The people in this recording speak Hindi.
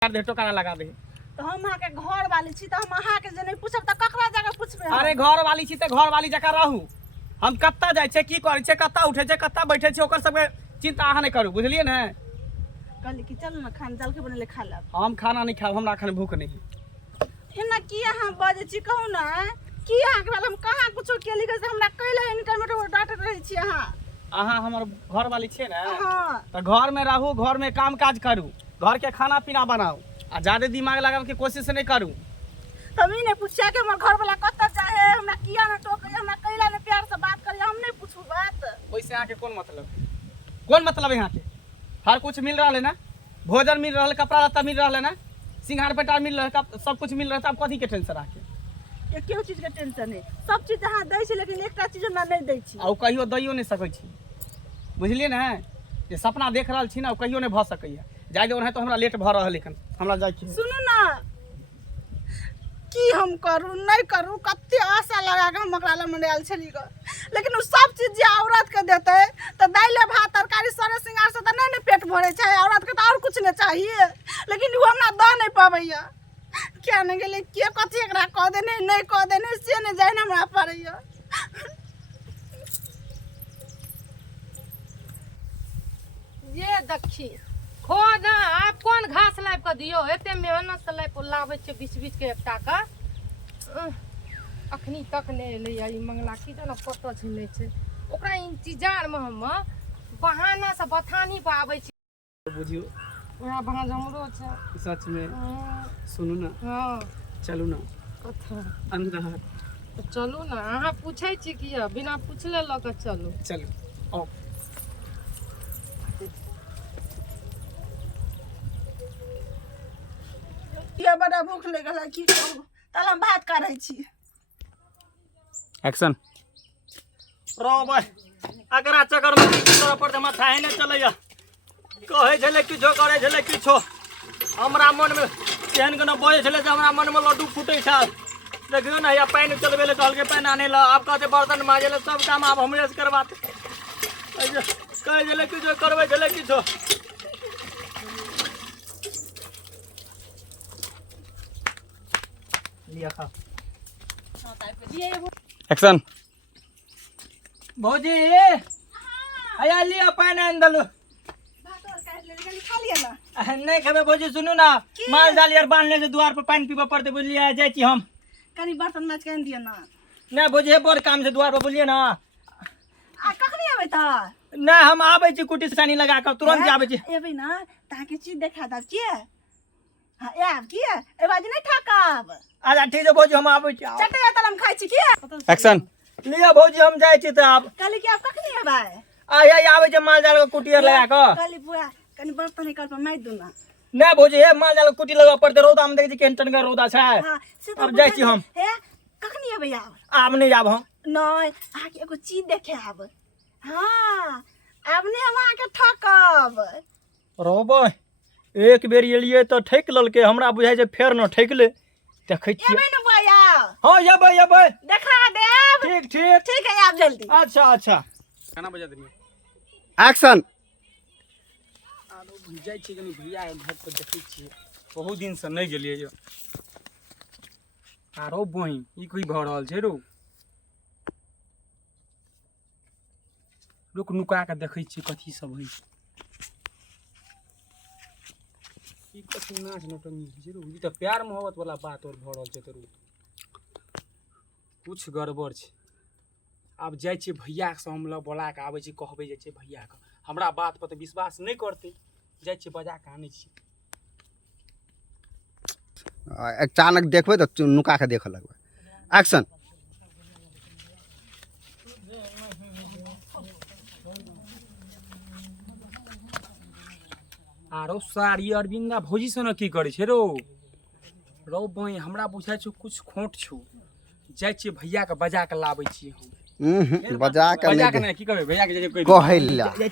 दे टोकरा लगा दे तो हम अहाँ के घर वाली छी तो हम अहाँ के जे नहीं पूछब त ककरा जगह पूछबे। अरे घर वाली छी त घर वाली जका रहू। हम कत्ता जाय छै, की करै छै, कत्ता उठै छै, कत्ता बैठे छै, ओकर सबके चिंता अहाँ नहीं करू, बुझलिए ने। कहली कि चल ना खाना जल के बनले खा लब। हम खाना नहीं खाब, हमरा एखन भूख नहीं। एना की अहाँ बाजे छी कहू ना की अहाँ के बारे हम कहाँ कुछो केली के हमरा कहले इंटरनेट पर डांट रहै छी अहाँ। अहाँ हमर घर वाली छियै ने हां त घर में रहू, घर में काम काज करू, घर के खाना पीना बनाओ आ ज्यादा दिमाग लगावे के कोशिश नहीं करू। हम ही ने पूछिया के हमर घर वाला कत्ता जाए हमरा किया ना टोके हमरा कहला ने प्यार से बात करिया हम नहीं पूछू बात। वैसे यहाँ के कौन मतलब है यहाँ के? हर कुछ मिल रहा है ना, भोजन मिल रहा है, कपड़ा लत्ता मिल रहा है ना, सिंगार पेटार मिल रहा है, सब कुछ मिल रहा है, अब कथी के टेंशन आके? ये क्यों चीज के टेंशन है? सब चीज अहाँ दै छी लेकिन एकटा चीज हमरा नहीं दै छी। आ कहियो दैयो नहीं सकै छी, बुझलिए ना। जे सपना देख रहल छी ना कहियो नहीं भ सकैया। जाय दे ओनाहे तो हमरा लेट भ रहल एखन, हमरा जाय छी। सुनू ना की हम करू नहीं करू कत्ते आशा लगा के हम ओकरा लग मंडाल छली ग, लेकिन उ सब चीज जे औरत के देते त दाइले भात तरकारी सरे सिंगार से त नहीं पेट भरे छै। औरत के त और कुछ नहीं चाहिए, लेकिन उ हमरा द नहीं पाबैया। क्या नहीं गेले के कथि एकरा क देने नहीं क देने से नहीं जाय ना हमरा पड़ैया। ये देखी खोज आप कौन घास लाइब के दियो, एते मेहनत से लाइब लावे छे बीच बीच के एकटा का अखनी तक ने ले आई मंगला की जना पत्तो छिले छे ओकरा इंतजार में हम बहाना से बथानी पे आवे छे। बुझियो ओरा भांज हमरो छे सच में। सुनू ना, हां चलू ना कथा अंदर। तो चलू ना, अहाँ पूछे छी कि बिना पूछले ल के चलू। चलू आओ। ये बड़ा भूख लगल की कहू तल हम बात करै छी। एक्शन। रो भाई अकरा चक्कर में तोरा पर माथा है नहीं चलैया। कहे छले किछो करे छले किछो, हमरा मन में केहन केना बजे छले जे हमरा मन में लड्डू फूटे छै। देखियो ना या पानी चलबे ले कहल के पानी आने ला, आप कहते बर्तन माजे ले, सब काम आप हमरे से करवाते। कहे छले किछो करबे छले किछो। लिया खा। एक्शन। भौजी आया लिया पानी अंदर खा लिया ना नहीं खेबे भौजी। सुनू ना, माल जाल यार बांधने से द्वार पर पानी पीबा पड़ते, बोलिए जाय छी हम। कनी बर्तन माज के दिया ना। नहीं भौजी बड़ काम से द्वार पर बोलिए ना। आ कखनी आबै त? नहीं हम आबै छी कुटी सानी लगा के तुरंत आबै छी। एबै ना ताके चीज देखा दब के। हां आब के ए बाज नहीं ठकाब। अच्छा ठीक है भौजी हम आबै छी। चटे तल हम खाइ छी के। एक्शन। लिया भौजी हम जाय छी त आप कहली कि आप कखनी आबै? आया आबै छै माल जाल के कुटी लगा के। कहली बुआ कनी बर्तन निकाल पर मार दू ना। नहीं भौजी हे माल जाल के कुटी लगा पड़ते, रौदा में देख छी केहन टनका रौदा छै। हां से तो अब जाय छी हम। हे कखनी आबै आब? आब नहीं आब हम। नहीं आके एगो चीज देखे आब। हां आब नहीं हम आके ठकब। रोबो एक बेर एलिए तो ठेक ललके, हमरा बुझाय छै फेर न ठेकले। देखै छी। एबै ना बुआ। हां येबै येबै। देखा देब। ठीक ठीक ठीक है आप जल्दी। अच्छा अच्छा। खाना बजा देनी। एक्शन। आरो जाय छी कनी भैया घर पर देखै छी, बहुत दिन से नहीं गेलिए यो। आरो बहिन ई कोई भ रहल छै रो। रुक नुका के देखै छी कथी सब होइ छै। ई कथी नाच नटनी छै रो, ई त प्यार मोहब्बत वाला बात और भ रहल छै त रो। कुछ गड़बड़ छै। आब जाय छी भैया से हम ल बोला के आबै छी, कहबै जाय छी भैया के। हमरा बात पर त विश्वास नहीं करते, जाय छी बजा के आनै छी। अचानक देखबै तो नुका के देख लगबै। एक्शन। आरो सारी अरविंदा भौजी से न की करे छै रो। रो बई हमरा बुझाय छै कुछ खोट छौ। जाय छी भैया के बजा के लाबै छी हम। बजा के बजा के नहीं की करबे भैया के जे कहै ला।